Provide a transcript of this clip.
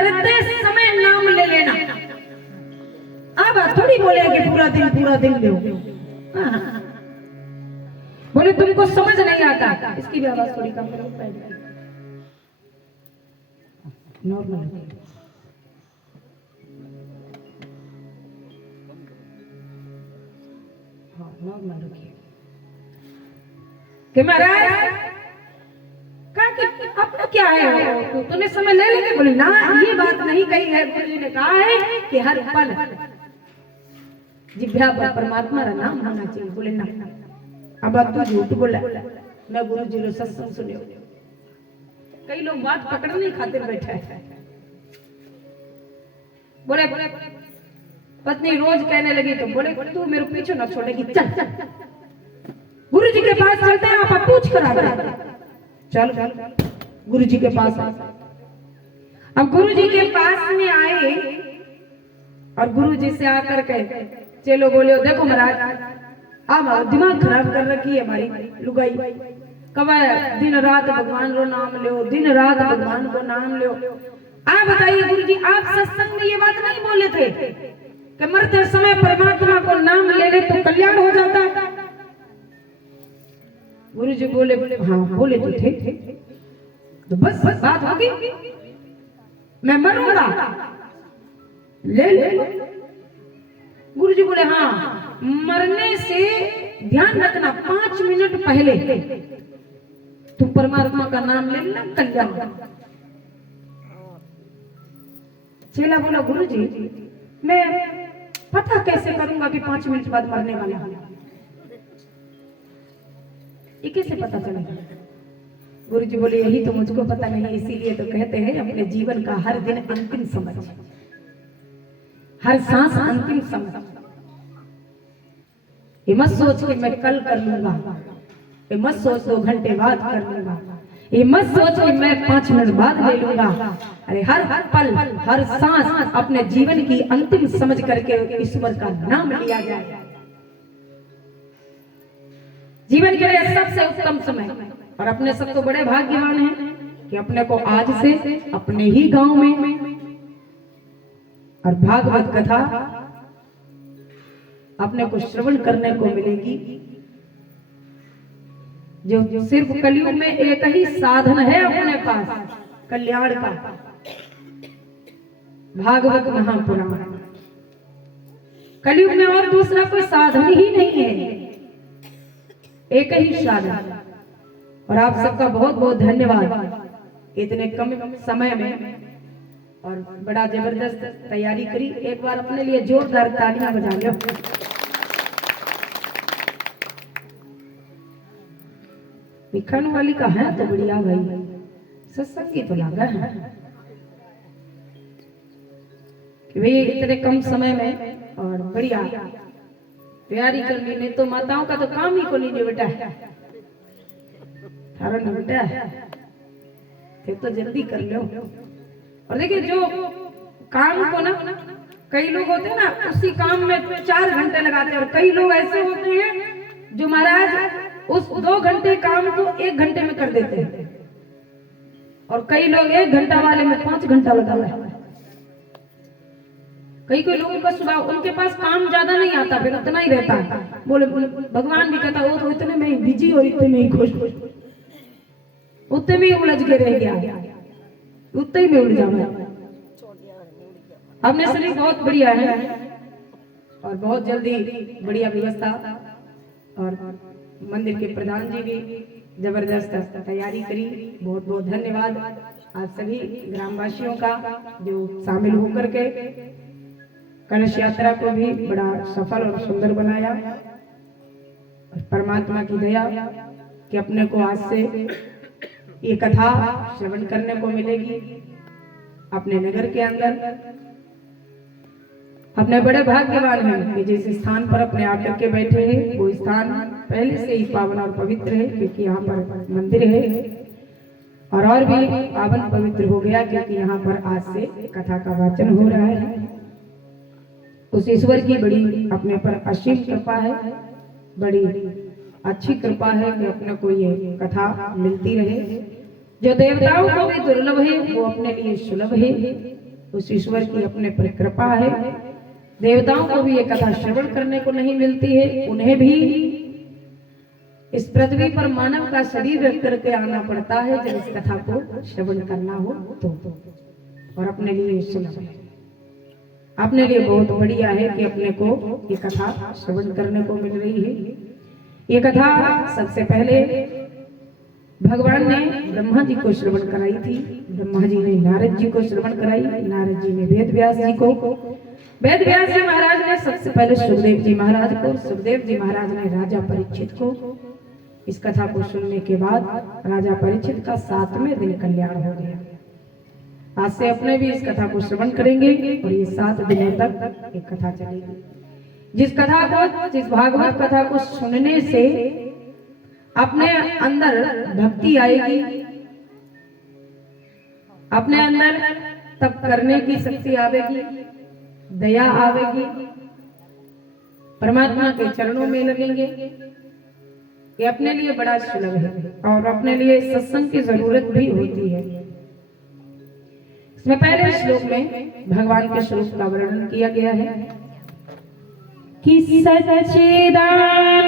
मरते समय नाम ले लेना। अब थोड़ी बोले कि पूरा दिन लो। बोले तुमको समझ नहीं आता। इसकी भी आवाज थोड़ी कम करो। नॉर्मल नॉर्मल रखिए कि महाराज अपना क्या है, तूने समय ले लेंगे। बोले ना, ये बात नहीं कही है। गुरु जी ने कहा है कि हर पल जिभ्या पर परमात्मा का नाम होना चाहिए। बोले ना, अब तू झूठ बोला। मैं गुरु जी ने सत्संग सुनियो, कई लोग बात पकड़ने खातिर बैठे हैं। बोले पत्नी रोज कहने लगी तो बोले तू मेरे पीछे न छोड़ेगी, चल गुरु जी के पास चलते हैं, आप पूछ कर आ गए। चल गुरु जी के पास आए। अब गुरु जी के पास में आए और गुरु जी से आकर के चलो बोले देखो महाराज, आप दिमाग खराब कर रखी है हमारी लुगाई। कब दिन रात भगवान रो नाम लो, दिन रात भगवान को नाम लो। आप बताइए गुरु जी, आप सत्संग में ये बात नहीं बोले थे कि मरते समय परमात्मा को नाम ले ले तो कल्याण हो जाता? गुरु जी बोले हाँ बोले तो थे, तो बस बात होगी, मैं मरूंगा ले ले। गुरु जी बोले हाँ, मरने से ध्यान रखना 5 मिनट पहले तुम परमात्मा का नाम ले लेना, कल्याण। चेला बोला गुरु जी मैं पता कैसे करूंगा कि 5 मिनट बाद मरने वाला है, ये कैसे पता चलेगा? गुरु जी बोले यही तो मुझको पता नहीं, इसीलिए तो कहते हैं अपने जीवन का हर दिन अंतिम समझ, हर सांस अंतिम समझ। ये मत सोच कि मैं कल कर लूंगा, ये मत सोच 2 घंटे बाद कर लूंगा, ये मत सोच कि मैं 5 मिनट बाद ले लूंगा। अरे हर पल हर सांस अपने जीवन की अंतिम समझ करके ईश्वर का नाम लिया जाए। जीवन के लिए सबसे उत्तम समय, और अपने सब तो बड़े भाग्यवान हैं कि अपने को आज से अपने ही गांव में और भागवत कथा अपने को श्रवण करने को मिलेगी। जो सिर्फ कलयुग में एक ही साधन है अपने पास कल्याण का, भागवत महापुराण। कलयुग में और दूसरा कोई साधन ही नहीं है, एक ही साधन। और आप सबका बहुत बहुत धन्यवाद इतने कम समय में, और बड़ा जबरदस्त तैयारी करी। एक बार अपने लिए जोरदार तालियां बजा लो। लिखन वाली का है तो बढ़िया भाई, सत्संगी तो लगा है कि भाई इतने कम समय में और बढ़िया तैयारी कर ली। नहीं तो माताओं का तो काम ही को नहीं निपटा है, थारा निपटा है तो जल्दी कर लो। और देखिए जो काम को ना, कई लोग होते हैं ना उसी काम में 4 घंटे लगाते हैं, और कई लोग ऐसे होते हैं जो महाराज उस 2 घंटे काम को 1 घंटे में कर देते हैं, और कई लोग 1 घंटा वाले में 5 घंटा लगा रहे हैं। कई लोगों का स्वभाव, उनके पास काम ज्यादा नहीं आता, फिर उतना ही रहता है। बोले भगवान भी कहता वो तो इतने में ही बिजी और इतने में ही खुश, उतने में ही उलझ के रह गया, उतने ही में उलझा हुआ। हमने शरीर बहुत बढ़िया है और बहुत जल्दी बढ़िया व्यवस्था, और मंदिर के प्रधान जी भी जबरदस्त तैयारी करी। बहुत बहुत धन्यवाद आप सभी ग्रामवासियों का जो शामिल होकर के कलश यात्रा को भी बड़ा सफल और सुंदर बनाया। परमात्मा की दया कि अपने को आज से ये कथा श्रवण करने को मिलेगी अपने नगर के अंदर। अपने बड़े भाग्यवान हैं कि जिस स्थान पर अपने आकर के बैठे हैं वो स्थान पहले से ही पावन और पवित्र है, क्योंकि यहाँ पर मंदिर है, और भी पावन पवित्र हो गया क्योंकि यहाँ पर आज से कथा का वाचन हो रहा है। उस ईश्वर की बड़ी अपने पर असीम कृपा है, बड़ी अच्छी कृपा है कि अपने को ये कथा मिलती रहे। जो देवताओं को भी दुर्लभ है वो अपने लिए सुलभ है। उस ईश्वर की अपने पर कृपा है। देवताओं को भी ये कथा श्रवण करने को नहीं मिलती है, उन्हें भी इस पृथ्वी पर मानव का शरीर रख करके आना पड़ता है जब इस कथा को श्रवण करना हो तो। और अपने लिए सुलभ है, अपने लिए बहुत बढ़िया है कि अपने को ये कथा श्रवण करने को मिल रही है। ये कथा सबसे पहले भगवान ने ब्रह्मा जी को श्रवण कराई थी। ब्रह्मा जी ने नारद जी को श्रवण कराई, नारद जी ने वेद व्यास जी को, वेद व्यास जी महाराज ने सबसे पहले सुखदेव जी महाराज को, सुखदेव जी महाराज ने राजा परीक्षित को। इस कथा को सुनने के बाद राजा परीक्षित का 7वें दिन कल्याण हो गया। आज से अपने भी इस कथा को श्रवण करेंगे और ये 7 दिनों तक एक कथा चलेगी। जिस कथा को, जिस भागवत कथा को सुनने से अपने अंदर भक्ति आएगी, अपने अंदर तप करने की शक्ति आवेगी, दया आवेगी, परमात्मा के चरणों में लगेंगे। ये अपने लिए बड़ा सुलभ है और अपने लिए सत्संग की जरूरत भी होती है। इसमें पहले श्लोक में भगवान के स्वरूप का वर्णन किया गया है कि सच्चिदानंद